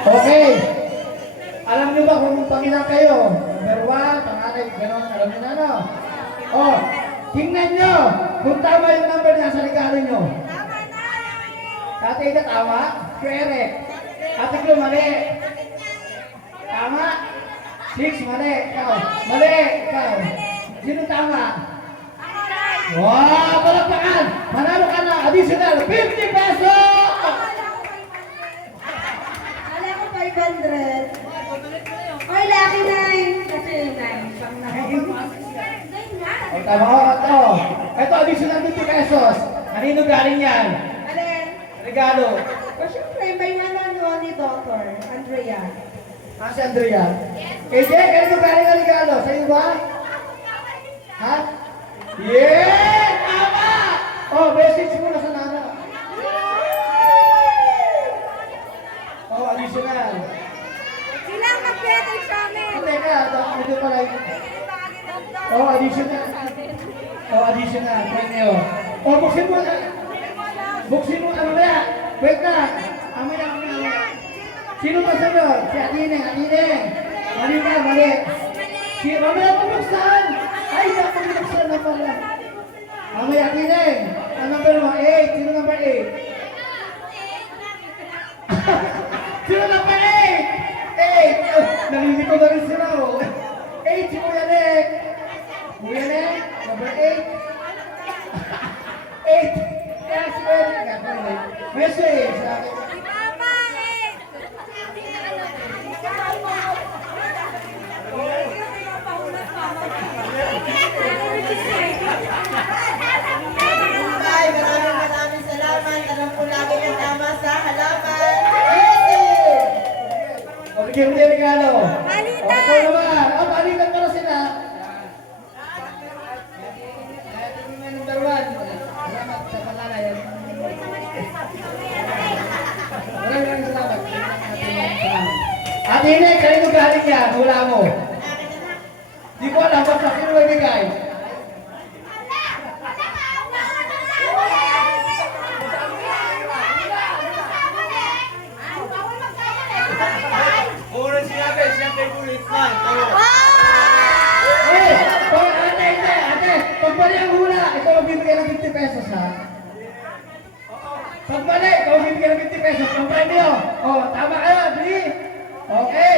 Okay. Alam niyo ba kung pangilan kayo? Number 1, pangalay, gano'n. Alam niyo na, no? Oh, tingnan niyo kung tama yung number na sa regalo niyo. Tatay ka tama? Correct. Ate ko mali. Tama? 6, mali. Ikaw. Mali. Ikaw. Sino tama? Wow, palakpakan! Manalo ka na additional 50 pesos! Kala ko 500. Oy, lucky 9. Kasi 9. Pang nahihim. O, tama ko ito. Ito, additional 50 pesos. Kanino galing yan? Alin? Regalo. O, syempre, may ano ni Dr. Andrea. Si Andrea. KJ, kanino galing ang regalo? Sa'yo ba? Ha? Yeah! Tama! Oh, message mo na sa nana. Oh, additional. Sila ang mag-message sa amin. Teka, ito pala yun. Oh, additional. Oh, additional. Premio. Oh, buksin mo na. Buksin mo na mamaya. Wait na. Mamaya. Sino pa sunod? Si Atine. Mali ka, mali. Mamaya pabuksan. Ay, dapat pabuksan na pala. Mamaya, Atine. Ang number mo? 8. Sino number 8? Sino number 8? 8. Oh, nalilito na rin sila. 8 si Kuya Nek. Kuya Nek, number 8. 8. Yes, message. Maraming salamat. Alam ko lagi ng tama sa halaman. O, bigyan mo yung regalo. Palitan! O, ikaw naman. O, palitan para sila. Number 1. Salamat sa pangalay. Maraming salamat. Ate Ine, kanino galing yan? Hula mo. Di ko alam, basta sino may bigay. Pag mali ang hula, ikaw magbibigay ng 50 pesos ha. Pag mali, ikaw magbibigay ng 50 pesos. Ang premyo. O, tama kayo, Dri. Okay.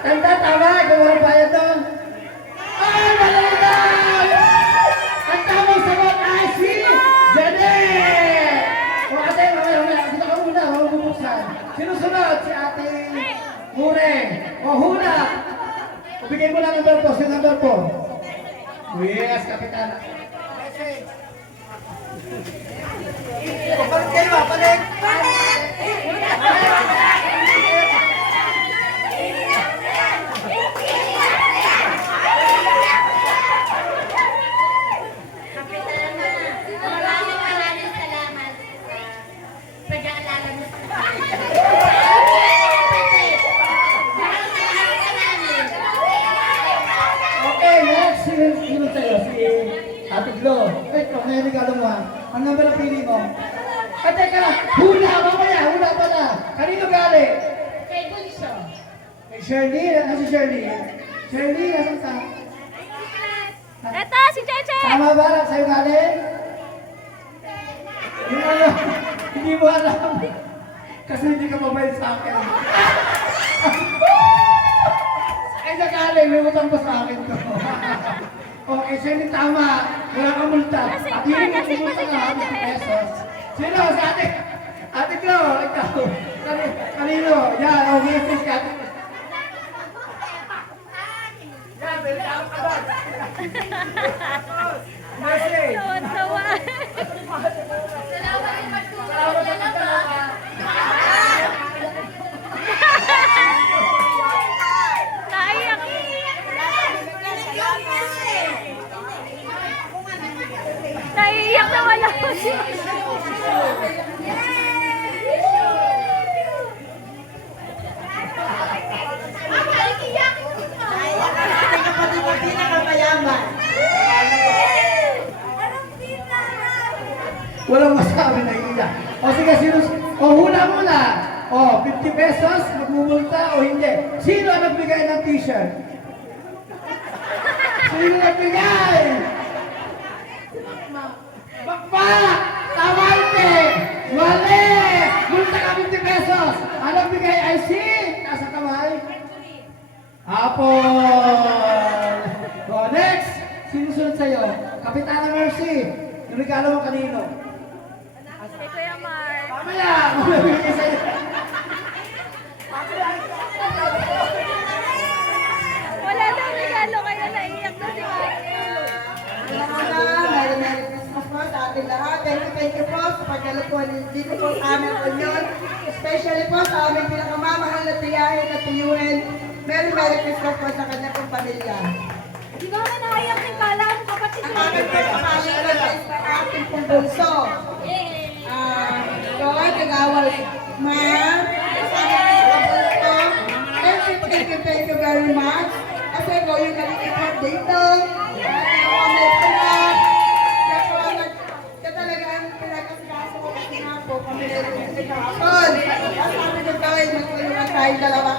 Tanda, tama. Ikaw walang bayad doon. Ay, mali na! Ang tamang sagot ay si Janet! O ate, mamaya. Dito ka muna, huwag bubuksan. Sinusunod si ate Mureng. O hula. O bigay mo na number 2, si number 4. Yes, kapitan. Palit kayo ba? Palit! Maraming salamat sa pag-aalala mo sa Okay, next. Sino sa'yo? Si Ate Glo. Eh, ito, may regalo mo ha. Ang number na pili mo? At teka, hula mamaya, hula pala. Kanino galing? kay Bunso. Kay Shirley, ano si Shirley? Shirley, nasan ka? Eto, si Cheche! Tama ba lang sa'yo galing? Yung ano, hindi mo alam. Kasi hindi ka mabait sa akin. Ay, nagaling, may utang pa sa akin to. Okay, Shirley, tama. Wala kang multa. At hindi mo kumulta ka, 50 pesos. Sino? Sa ate? Ate Glo, ikaw. Kanino? Yan, o, message ka. Yan, bili ako ka doon. Message. Tawa-tawa. Naiyak. Naiyak na wala ko siya. Ay, kapatid mo pinakamayaman. sige, hula muna. O, 50 pesos, magmumulta o hindi. Sino ang nagbigay ng t-shirt? Sino nagbigay? Bakbak! Tama hindi! Mali! Multa ka 50 pesos! Ang nagbigay ay si... Nasa kamay? Apple! O, next! Sino sunod sa'yo? Kapitana Mercy! Yung regalo mo kanino? Kay Kuya Mark. Tama yan! Mamamigay sa'yo. Wala daw regalo kaya naiyak na si Kuya. Merry Christmas po sa ating lahat. Thank you po sa pagkalupuan dito po sa aming union. Especially po sa aming pinakamamahal na tiyahin at tiyuhin. Merry Christmas po sa kanya pong pamilya. Di ba ka naiyak ni Pala ang kapatid Ang mo? aming pinakamahal ay sa ating pong bunso. Lord, nag-awal ma'am. Thank you very much. Kasi ko yung nag-ikot dito. May pinag. Kaya po, kaya talaga ang pinagkasikaso ko kasi nga po, kami nag-ikot kahapon. At sabi ko gawin, magtulungan tayo dalawa.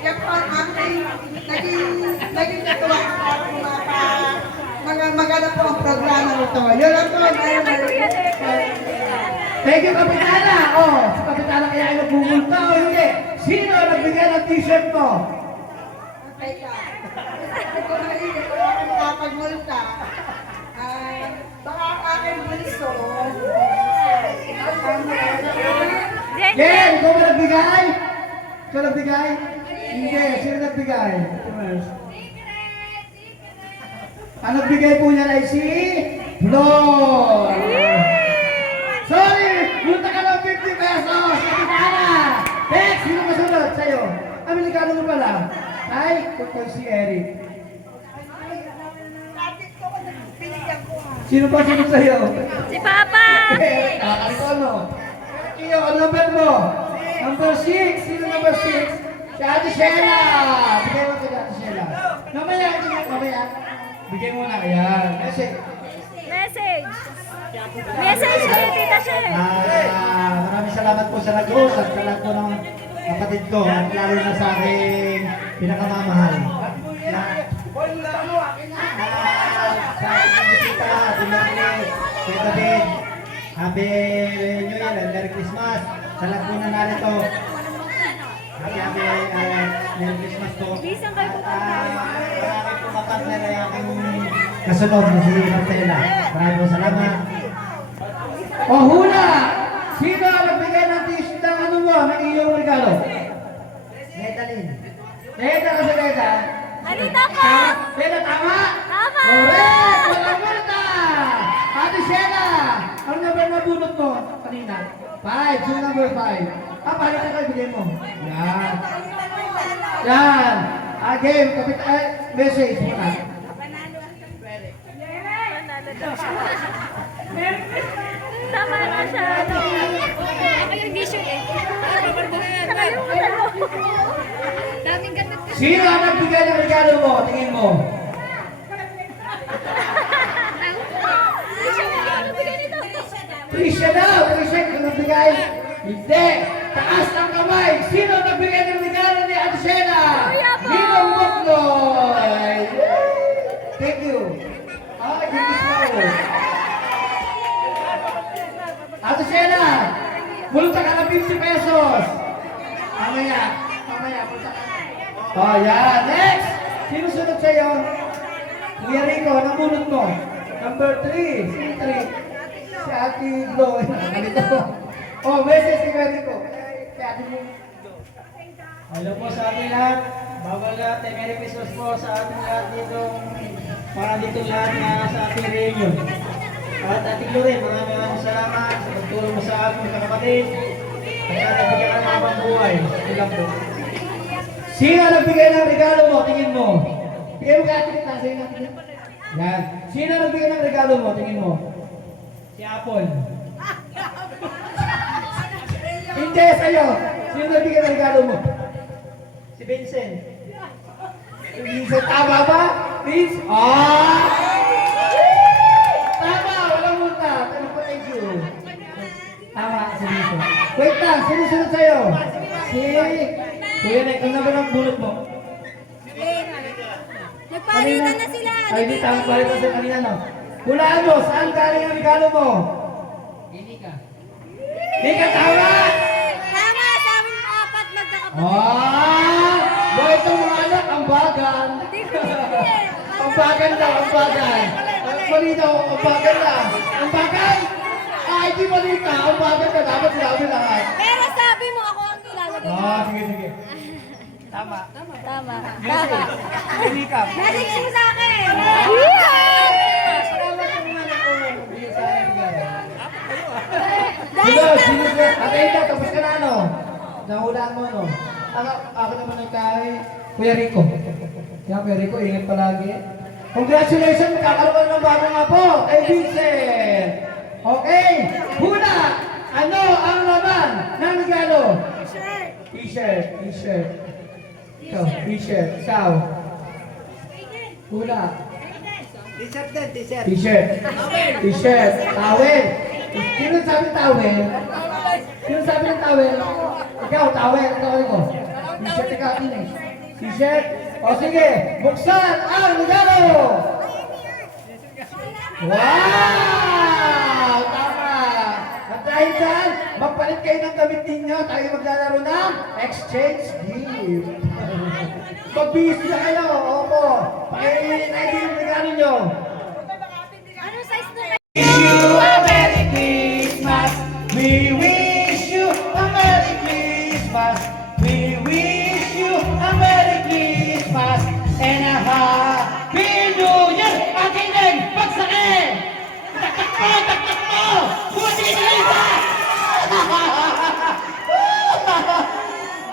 Kaya po, ang aking naging natuwa ako maganda po ang programa nito. Yun lang po. Thank you, Kapitana! Oh, si Kapitana kaya ay nagbumulta o hindi? Sino ang nagbigay ng t-shirt mo? Teka. Ito na rin, ito ang makapagmulta. Baka ang aking bulso. Jen, ikaw ba nagbigay? Ikaw nagbigay? Hindi, sino nagbigay? Ang nagbigay po niya ay si Flor! Sorry! Multa ka ng 50 pesos! Kapitana! Bex! Sino masunod sa'yo? Ang regalo mo pala? Ay, ito si Eric. Sino pa sunod sa'yo? Si Papa! Eric, ito ano? Iyo, ang number mo? Number 6. Sino number 6? Si Ate Sheila! Bigay mo kay Ate Sheila. Mamaya. Bigay mo na. Ayan. Message. Message kay Tita She. Maraming salamat po sa nag-host at sa lahat po ng kapatid ko at lalo na sa aking pinakamamahal. Sa aking bisita, Timothy, Kuya David, Happy New Year and Merry Christmas. Sa lahat po na narito. Happy Merry Christmas po. Isang kayo pupunta. Maraming po kapartner ay aking kasunod na si Marcela. Maraming po salamat. O hula! Sino ang nagbigay ng t-shirt ng ano mo, ng iyong regalo? Nedalyn. Neda ka sa Neda? Anita po! Neda, tama? Tama! Correct! Walang multa! Ate Sheila! Ano number na bunot mo kanina? 5. Sino number 5? Palit na kayo, bigay mo. Yan. Yan. Game. Message muna. Panalo daw siya. Tama na siya. Ako yung vision eh. Nakalimutan mo. Daming ganit. Sino ang nagbigay ng regalo mo? Tingin mo. Trisha daw. Trisha ang nagbigay. Hindi. Taas ang kamay. Sino ang nagbigay ng regalo ni Ate Sheila? Ninong Bukloy. Thank you. Biggest power. Ate Sheila, multa ka ng 50 pesos. Mamaya, multa ka. Oh, yan. Next! Sino sunod sa'yo? Kuya Rico, namunod mo. Number 3. Sino 3? Si Ate Glo. Ganito. Oh, message si Kuya Rico. Si Ate Glo. Hello po sa ating lahat. Bawal lahat. Merry Christmas po sa ating lahat dito. Para dito lahat na sa ating reunion. At Ate Glory, maraming salamat sa pagtulong mo sa ating mga kapatid. At sana bigyan ka ng habang buhay. Ito lang po. Sino ang nagbigay ng regalo mo? Tingin mo. Bigay mo kay Ate Rita. Sa'yo natin. Yan. Sino ang nagbigay ng regalo mo? Tingin mo. Si Apple. Hindi, sa'yo. Sino ang nagbigay ng regalo mo? Si Vincent. Vincent, tama ba? Vince? Tama, walang multa. Thank you. Tama, si Wait lang, sino-sunod sa'yo? Si... Kuya Nek, ano ba ang bulot mo? Nagpalitan na sila. Ay, hindi, tama palitan sa kanina, no? Hulaan mo, saan galing ang regalo mo? Hindi ka tama! Tama, sa amin mga apat magkakapatid. Boy, itong mga anak, ang bagan. Ang bagan daw, ang bagan. Ang mali daw, ang bagan na. Ang bagan! Di mali ka, ang bagan ka. Dapat sinabi lahat. Pero sabi mo ako ang ilalagay. Sige, sige. Tama. Hindi ka. Narinig mo sa akin. Salamat sa mga anak ko. Bigyan sa akin regalo. Dahil Sino, tama. sino, sino? Atay ka, tapos ka na, ano? Nahulaan mo, no? Ako naman ay kay Kuya Rico. Kaya Kuya Rico, ingat palagi. Congratulations! Kakaroon ka ng bagong apo kay Vincent! Okay! Hula! Ano ang laman ng regalo? T-shirt. T-shirt. Ikaw, T-shirt. Ikaw. Hula. T-shirt din, t-shirt. T-shirt. T-shirt. Towel. Sino sabi towel? Sino sabi ng towel? Ikaw, towel. Ikaw, ko. T-shirt ka akin eh. T-shirt. O sige, buksan ang regalo! Wow! Tama! At dahil dyan, magpalit kayo ng gamit ninyo. Tayo maglalaro ng exchange gift. Magbihis na kayo. Opo. Pakinggan na yung regalo nyo. Anong size na Wish you a Merry Christmas. We wish you a Merry Christmas. We wish you a Merry Christmas and a Happy New Year. Pakinig, pagsakit. Taktak mo. Buti na isa.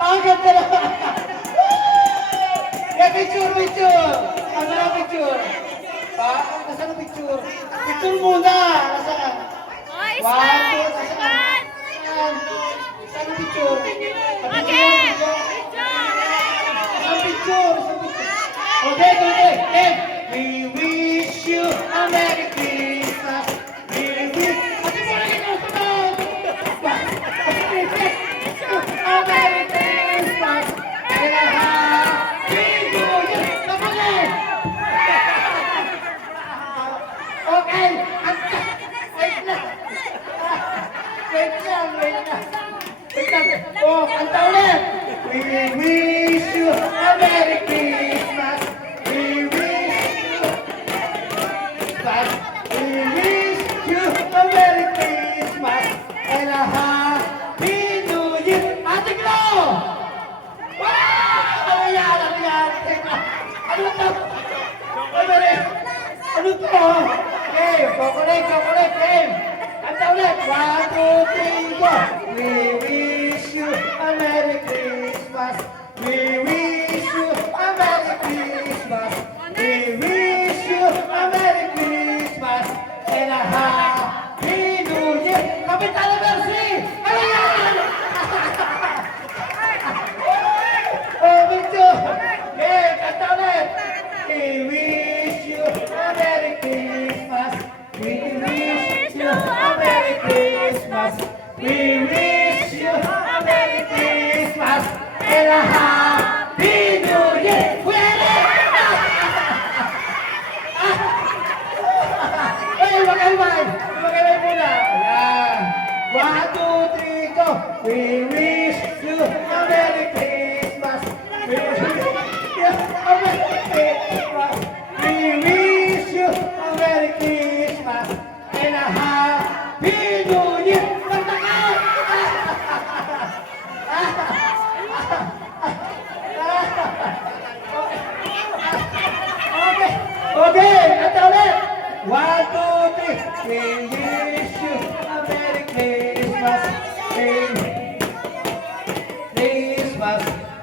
Ang ganda naman. Picture. Ano na picture? Nasaan ang picture? Picture muna! Nasaan? Oh, One, smile! two, nasaan? Saan? Saan ang picture? Okay! Ang picture! Okay. We wish you a Merry Christmas. We wish... Ate mo rin ang sunod! A Merry Christmas and a Happy New Year! Kapatid! Okay! Wait lang. Oh, kanta ulit! We wish you a Merry Christmas. We wish you... We wish you a Merry Christmas and a Happy New Year. Ate Glo! Wow! Ano yan? Teka. Ano to? Ano to? Okay, chocolate, game. Kanta ulit. 1, 2, 3, go. We wish you a Merry Christmas. We wish you a Merry Christmas. We wish you a Merry Christmas and a Happy New Year. Kapitan Mercy! Ano yan? Oh, picture! Okay, kanta ulit. We wish you a Merry Christmas. We wish you a Merry Christmas. We wish you a Merry Christmas and a Happy New Year. Hey, magkaibay muna. Ayan. 1, 2, 3, go. We wish you a Merry Christmas. We wish you a Merry Christmas. We wish you a Merry Christmas and a Happy New Year. Magtakal! Okay, kanta ulit. 1, 2, 3. We wish you a Merry Christmas. Christmas.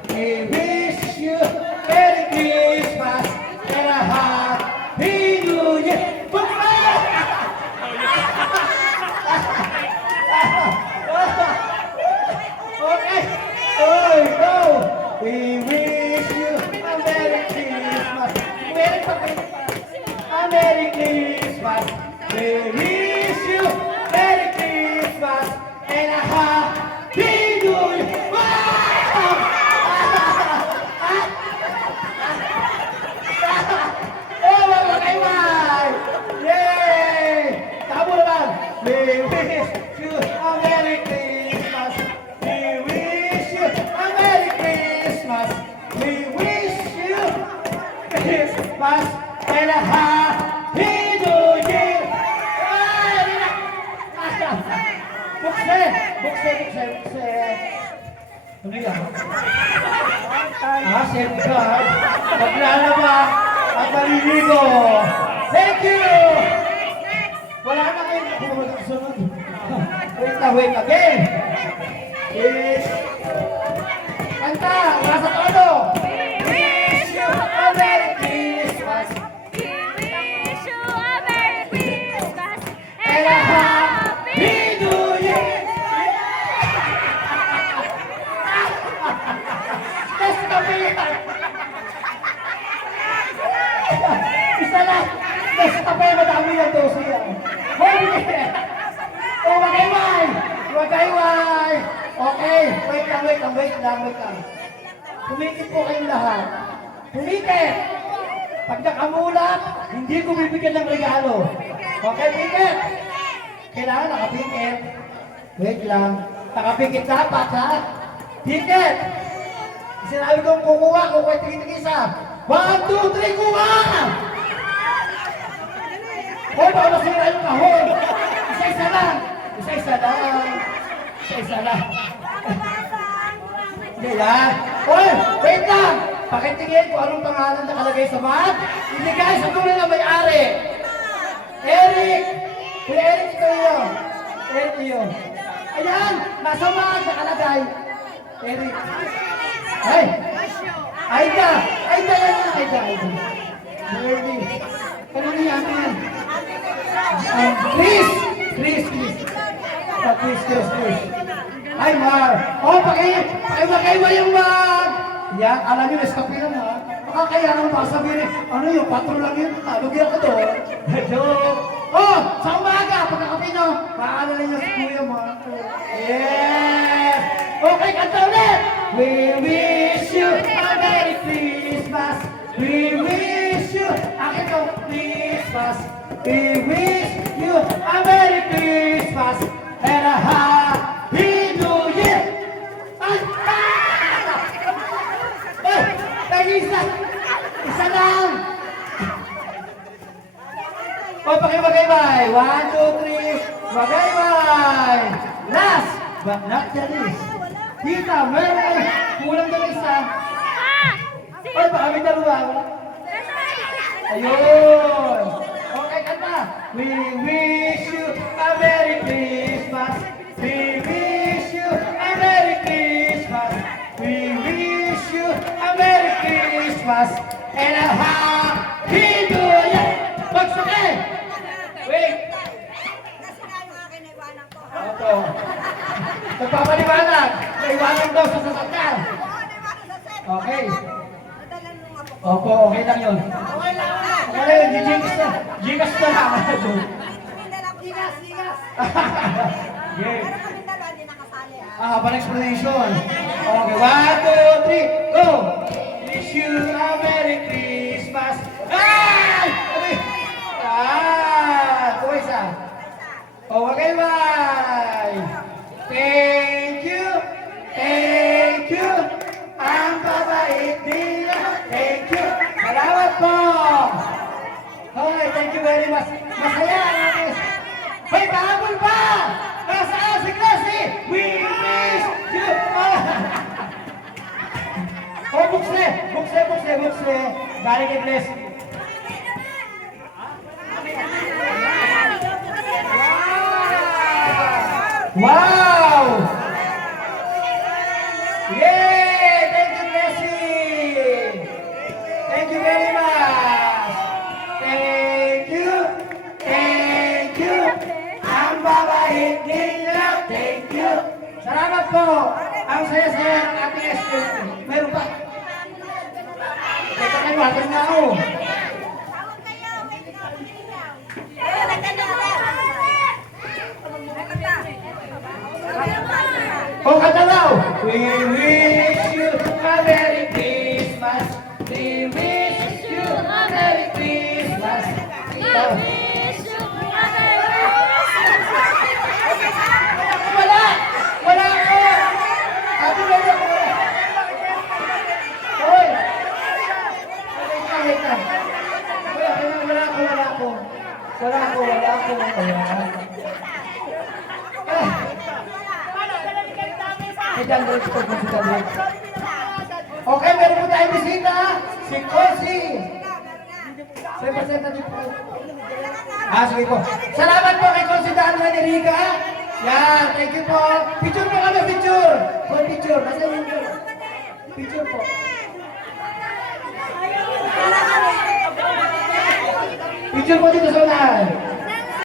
We wish you Merry Christmas and a Happy New Year. Okay. Oh, go. We wish you a Merry Christmas. A Merry Christmas. We wish you Merry Christmas and a Happy Christmas and a Happy New Year! Ay! Bukse! Bukse! Ano yan? Safeguard. Maglalaba at maliligo. Thank you! Wala na kayo. Ako naman kasunod. Wait again. Yes. Kanta! Wala sa tono! We wish you a Merry Christmas. We wish you a Merry Christmas And a Happy New Year! Test kami! Isa lang! Test kami! Madami yan to siya. Hoy! Oh, magayway! Okay, wait lang. Kumikit po kayong lahat. Kumikit! Pag nakamulak, hindi ko bibigyan ng regalo. Okay, pikit! Kailangan nakapikit. Wait lang. Nakapikit dapat, ha? Pikit! Sinabi kong kukuha tigit-isa. 1, 2, 3, kuha! Hoy, baka masira yung kahon. Isa-isa lang. Hindi lang. Hoy, wait lang. Pakitingin kung anong pangalan nakalagay sa mat. Ibigay sa dulo na may-ari. Eric! Kuya Eric, ito yun. Ayan, nasa mat nakalagay. Eric. Ay! Aida! Nerdy. Kanina yan. Chris! Chris. Ay, Mar. Oh, pakaiba yung bag. Yan, alam nyo, eskapi lang ha. Baka kaya naman baka sabihin, ano yung patro lang yun, lugyan ko doon. Joke. Oh, sa umaga, pagkakapi nyo, maaalala nyo si Kuya Mar. Yes! Okay, kanta ulit! We wish you a Merry Christmas. We wish you a Christmas. We wish you a Merry Christmas and a Happy New Year. Ay! Isa lang. O, pakibagay-bay. 1, 2, 3. Bagay-bay. Last but not the least. Tita, meron. Kulang na isa. Oy, baka may dalawa. Ayun. Okay, kanta. We wish you a Merry Christmas. We wish you a Merry Christmas. We wish you a Merry Christmas and a Happy New Year. Magsakay. Wait. Opo. Nagpapaliwanag. Naiwanan daw sa sasakyan. Okay. Opo, okay lang yun. Okay lang yun, Gcash na lang. Yeah. Habang explanation. Okay, 1, 2, 3, go! Wish you a Merry Christmas. Ay! Kuha isa. Okay, bye! Thank you! Ang babait nila. Thank you! Salamat po! Okay, thank you very much. Masaya natin. Hoy, pahabol pa! Nasaan si Classy? We miss you! Oh, bukse! Galing kay Bless. Wow! Yay! Thank you, Blessing! Thank you very much! Thank you! Ang babait nila! Thank you! Salamat po! Ang saya-saya ng ating SLT. Meron pa? Teka kayo, atin na ako. O katalaw! We wish you a Merry Christmas. We wish you a Merry Christmas. Wala ako! Ate, wala ako! Hoy! Wait ka. Kay John Rex po, si John Rex. Okay, meron po tayong bisita. Si Cosi. Representative po. Sige po. Salamat po kay Cosi Darman Erika. Yan, thank you po. Picture po kami, picture. Picture. Nasa yung picture. Picture po. Picture po dito sa unahan.